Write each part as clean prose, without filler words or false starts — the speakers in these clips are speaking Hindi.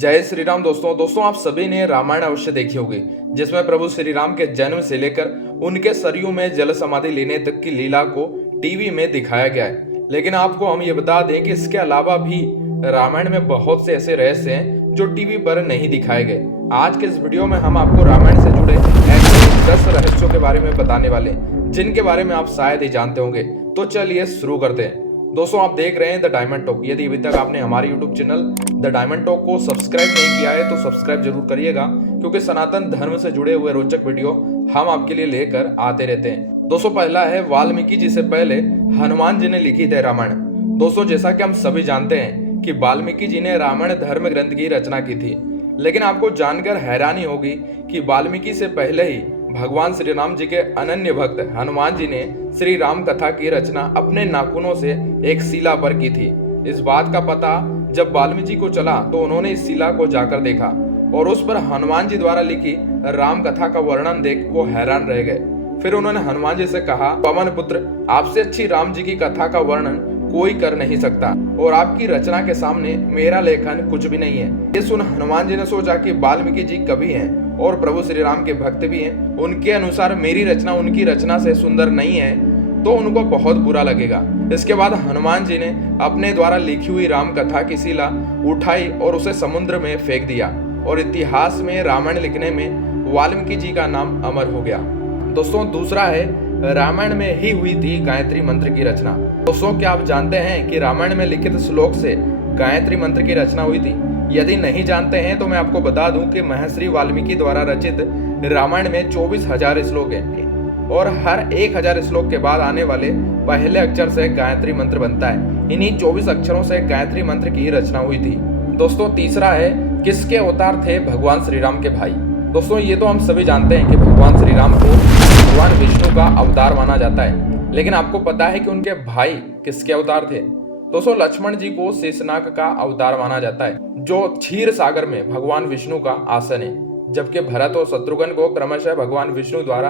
जय श्री राम दोस्तों आप सभी ने रामायण अवश्य देखी होगी, जिसमें प्रभु श्री राम के जन्म से लेकर उनके सरयू में जल समाधि लेने तक की लीला को टीवी में दिखाया गया है। लेकिन आपको हम ये बता दें कि इसके अलावा भी रामायण में बहुत से ऐसे रहस्य हैं जो टीवी पर नहीं दिखाए गए। आज के इस वीडियो में हम आपको रामायण से जुड़े ऐसे 10 रहस्यों के बारे में बताने वाले हैं, जिनके बारे में आप शायद ही जानते होंगे। तो चलिए शुरू करते हैं। दोस्तों आप देख रहे हैं द डायमंड टॉक। यदि अभी तक आपने हमारे YouTube channel the diamond talk को सब्सक्राइब नहीं किया है तो सब्सक्राइब जरूर करिएगा, क्योंकि सनातन धर्म से जुड़े हुए रोचक वीडियो हम आपके लिए लेकर आते रहते हैं। दोस्तों पहला है वाल्मीकि जी से पहले हनुमान जी ने लिखी थी रामायण। दोस्तों जैसा कि हम सभी जानते हैं कि वाल्मीकि जी ने रामायण धर्म ग्रंथ की रचना की थी, लेकिन आपको जानकर हैरानी होगी कि वाल्मीकि से पहले ही भगवान श्री राम जी के अनन्य भक्त हनुमान जी ने श्री राम कथा की रचना अपने नाखूनों से एक शिला पर की थी। इस बात का पता जब वाल्मीकि को चला तो उन्होंने इस शिला को जाकर देखा और उस पर हनुमान जी द्वारा लिखी राम कथा का वर्णन देख वो हैरान रह गए। फिर उन्होंने हनुमान जी से कहा, पवन पुत्र, आपसे अच्छी राम जी की कथा का वर्णन कोई कर नहीं सकता और आपकी रचना के सामने मेरा लेखन कुछ भी नहीं है। ये सुन हनुमान जी ने सोचा कि वाल्मीकि जी कवि हैं और प्रभु श्री राम के भक्त भी हैं, उनके अनुसार मेरी रचना उनकी रचना से सुंदर नहीं है तो उनको बहुत बुरा लगेगा। इसके बाद हनुमान जी ने अपने द्वारा लिखी हुई राम कथा की शिला उठाई और उसे समुद्र में फेंक दिया और इतिहास में रामायण लिखने में वाल्मीकि जी का नाम अमर हो गया। दोस्तों दूसरा है रामायण में ही हुई थी गायत्री मंत्र की रचना। दोस्तों क्या आप जानते हैं कि रामायण में लिखित श्लोक से गायत्री मंत्र की रचना हुई थी? यदि नहीं जानते हैं तो मैं आपको बता दूं कि महर्षि वाल्मीकि द्वारा रचित रामायण में 24,000 श्लोक हैं और हर 1,000 श्लोक के बाद आने वाले पहले अक्षर से गायत्री मंत्र बनता है। इन्हीं 24 अक्षरों से गायत्री मंत्र की रचना हुई थी। दोस्तों तीसरा है किसके अवतार थे भगवान श्री राम के भाई? दोस्तों ये तो हम सभी जानते हैं कि भगवान श्री राम को भगवान विष्णु का अवतार माना जाता है, लेकिन आपको पता है कि उनके भाई किसके अवतार थे? दोस्तों लक्ष्मण जी को शेषनाग का अवतार माना जाता है, जो क्षीर सागर में भगवान विष्णु का आसन है, जबकि भरत और शत्रुघ्न को क्रमशः भगवान विष्णु द्वारा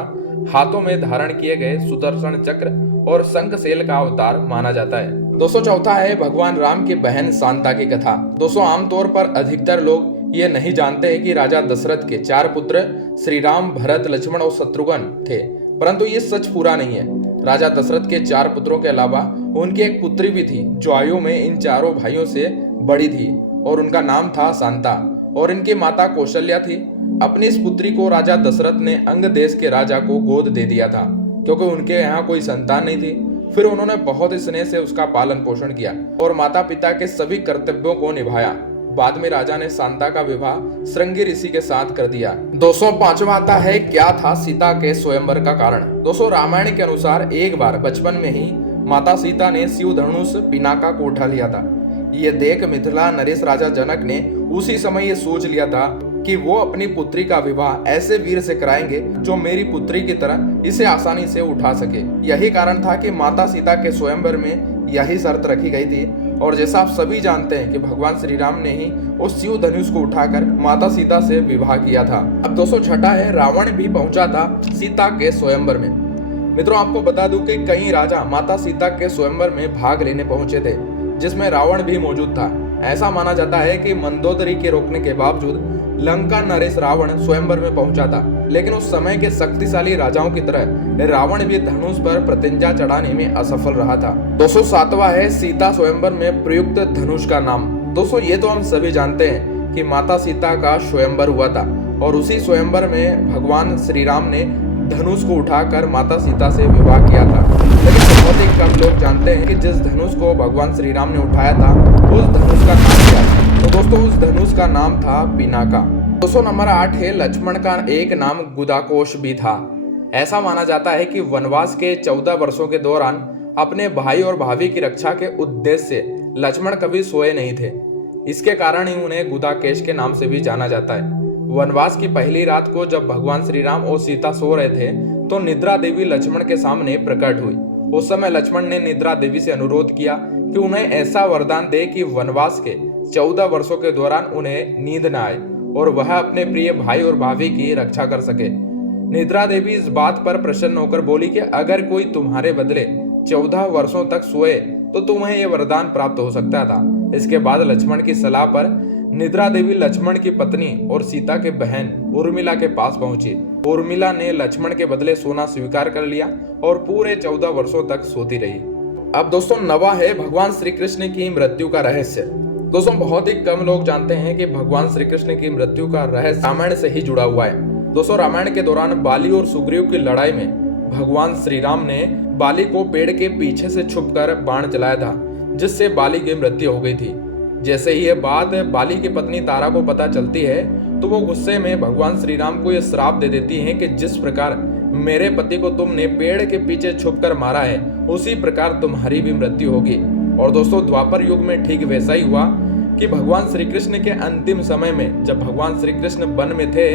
हाथों में धारण किए गए सुदर्शन चक्र और शंखशैल का अवतार माना जाता है। दोस्तों चौथा है भगवान राम की बहन शांता की कथा। दोस्तों आमतौर पर अधिकतर लोग ये नहीं जानते हैं कि राजा दशरथ के 4 पुत्र श्री राम, भरत, लक्ष्मण और शत्रुघ्न थे, परंतु ये सच पूरा नहीं है। राजा दशरथ के 4 पुत्रों के अलावा उनकी एक पुत्री भी थी जो आयु में इन चारों भाइयों से बड़ी थी और उनका नाम था शांता और इनकी माता कौशल्या थी। अपनी इस पुत्री को राजा दशरथ ने अंग देश के राजा को गोद दे दिया था, क्योंकि उनके यहाँ कोई संतान नहीं थी। फिर उन्होंने बहुत स्नेह से उसका पालन पोषण किया और माता पिता के सभी कर्तव्यों को निभाया। बाद में राजा ने शांता का विवाह श्रृंगी ऋषि के साथ कर दिया। दोस्तों पांचवा आता है क्या था सीता के स्वयंवर का कारण? दोस्तों रामायण के अनुसार एक बार बचपन में ही माता सीता ने शिव धनुष पिनाका को उठा लिया था। ये देख मिथिला नरेश राजा जनक ने उसी समय ये सोच लिया था कि वो अपनी पुत्री का विवाह ऐसे वीर से कराएंगे जो मेरी पुत्री की तरह इसे आसानी से उठा सके। यही कारण था कि माता सीता के स्वयंवर में यही शर्त रखी गई थी और जैसा आप सभी जानते हैं कि भगवान श्री राम ने ही उस शिव धनुष को उठाकर माता सीता से विवाह किया था। अब दोस्तों छठा है रावण भी पहुंचा था सीता के स्वयंवर में। मित्रों आपको बता दूं कि कई राजा माता सीता के स्वयंवर में भाग लेने पहुंचे थे, जिसमें रावण भी मौजूद था। ऐसा माना जाता है कि मंदोदरी के रोकने के बावजूद लंका नरेश रावण स्वयंवर में पहुंचा था, लेकिन उस समय के शक्तिशाली राजाओं की तरह रावण भी धनुष पर प्रतिज्ञा चढ़ाने में असफल रहा था। 207वां है सीता स्वयंवर में प्रयुक्त धनुष का नाम। दोस्तों ये तो हम सभी जानते हैं कि माता सीता का स्वयंवर हुआ था और उसी स्वयंवर में भगवान श्री राम ने धनुष को उठाकर माता सीता से विवाह किया था। लेकिन बहुत ही कम लोग जानते हैं कि जिस धनुष को भगवान श्री राम ने उठाया था उस धनुष का नाम क्या था? तो दोस्तों उस धनुष का नाम था पिनाका। दोस्तों नंबर 8 है लक्ष्मण का एक नाम गुदाकोश भी था। ऐसा माना जाता है कि वनवास के 14 वर्षों के दौरान अपने भाई और भाभी की रक्षा के उद्देश्य से लक्ष्मण कभी सोए नहीं थे। इसके कारण ही उन्हें गुदाकेश के नाम से भी जाना जाता है। वनवास की पहली रात को जब भगवान श्री राम और सीता सो रहे थे तो निद्रा देवी लक्ष्मण के सामने प्रकट हुई। उस समय लक्ष्मण ने निद्रा देवी से अनुरोध किया कि उन्हें ऐसा वरदान दे कि वनवास के 14 वर्षों के दौरान उन्हें नींद न आए और वह अपने प्रिय भाई और भाभी की रक्षा कर सके। निद्रा देवी इस बात पर प्रसन्न होकर बोली कि अगर कोई तुम्हारे बदले 14 वर्षों तक सोए तो तुम्हें यह वरदान प्राप्त हो सकता था। इसके बाद लक्ष्मण की सलाह पर निद्रा देवी लक्ष्मण की पत्नी और सीता के बहन उर्मिला के पास पहुंची। उर्मिला ने लक्ष्मण के बदले सोना स्वीकार कर लिया और पूरे 14 वर्षों तक सोती रही। अब दोस्तों नवा है भगवान श्री कृष्ण की मृत्यु का रहस्य। दोस्तों बहुत ही कम लोग जानते हैं कि भगवान श्री कृष्ण की मृत्यु का रहस्य रामायण से ही जुड़ा हुआ है। दोस्तों रामायण के दौरान बाली और सुग्रीव की लड़ाई में भगवान श्री राम ने बाली को पेड़ के पीछे से छुपकर बाण चलाया था, जिससे बाली की मृत्यु हो गई थी। जैसे ही ये बात बाली की पत्नी तारा को पता चलती है तो वो गुस्से में भगवान श्री राम को यह श्राप दे देती है कि जिस प्रकार मेरे पति को तुमने पेड़ के पीछे छुपकर मारा है उसी प्रकार तुम्हारी भी मृत्यु होगी। और दोस्तों द्वापर युग में ठीक वैसा ही हुआ कि भगवान श्री कृष्ण के अंतिम समय में जब भगवान श्री कृष्ण वन में थे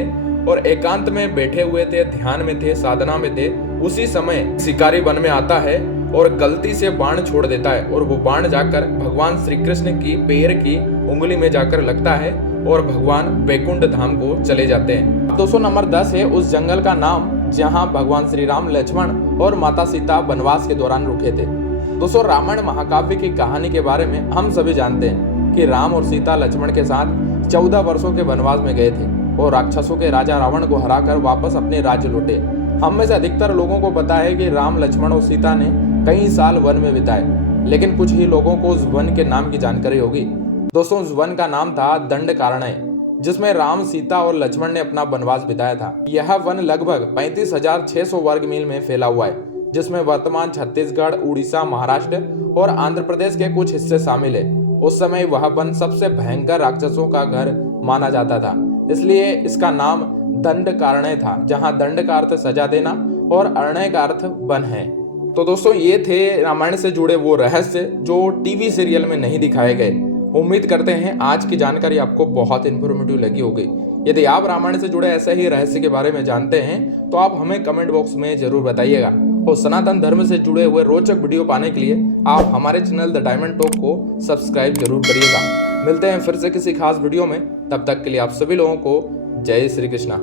और एकांत में बैठे हुए थे, ध्यान में थे, साधना में थे, उसी समय शिकारी वन में आता है और गलती से बाण छोड़ देता है और वो बाण जाकर भगवान श्री कृष्ण की पैर की उंगली में जाकर लगता है और भगवान वैकुंठ धाम को चले जाते हैं। दोस्तों नंबर 10 है उस जंगल का नाम जहां भगवान श्री राम, लक्ष्मण और माता सीता वनवास के दौरान रुके थे। दोस्तों रामायण महाकाव्य की कहानी के बारे में हम सभी जानते हैं कि राम और सीता लक्ष्मण के साथ 14 वर्षों के वनवास में गए थे और राक्षसों के राजा रावण को हराकर वापस अपने राज्य लौटे। हम में से अधिकतर लोगों को पता है कि राम, लक्ष्मण और सीता ने कई साल वन में बिताए, लेकिन कुछ ही लोगों को उस वन के नाम की जानकारी होगी। दोस्तों उस वन का नाम था दंडकारण्य, जिसमें राम, सीता और लक्ष्मण ने अपना वनवास बिताया था। यह वन लगभग 35,600 वर्ग मील में फैला हुआ है, जिसमें वर्तमान छत्तीसगढ़, उड़ीसा, महाराष्ट्र और आंध्र प्रदेश के कुछ हिस्से शामिल है। उस समय वह वन सबसे भयंकर राक्षसों का घर माना जाता था, इसलिए इसका नाम दंडकारण्य था, जहां दंड का अर्थ सजा देना और अरण्य का अर्थ वन है। तो दोस्तों ये थे रामायण से जुड़े वो रहस्य जो टीवी सीरियल में नहीं दिखाए गए। उम्मीद करते हैं आज की जानकारी आपको बहुत इन्फॉर्मेटिव लगी होगी। यदि आप रामायण से जुड़े ऐसे ही रहस्य के बारे में जानते हैं तो आप हमें कमेंट बॉक्स में जरूर बताइएगा। और सनातन धर्म से जुड़े हुए रोचक वीडियो पाने के लिए आप हमारे चैनल द डायमंड टॉक को सब्सक्राइब जरूर करिएगा। मिलते हैं फिर से किसी खास वीडियो में, तब तक के लिए आप सभी लोगों को जय श्री कृष्णा।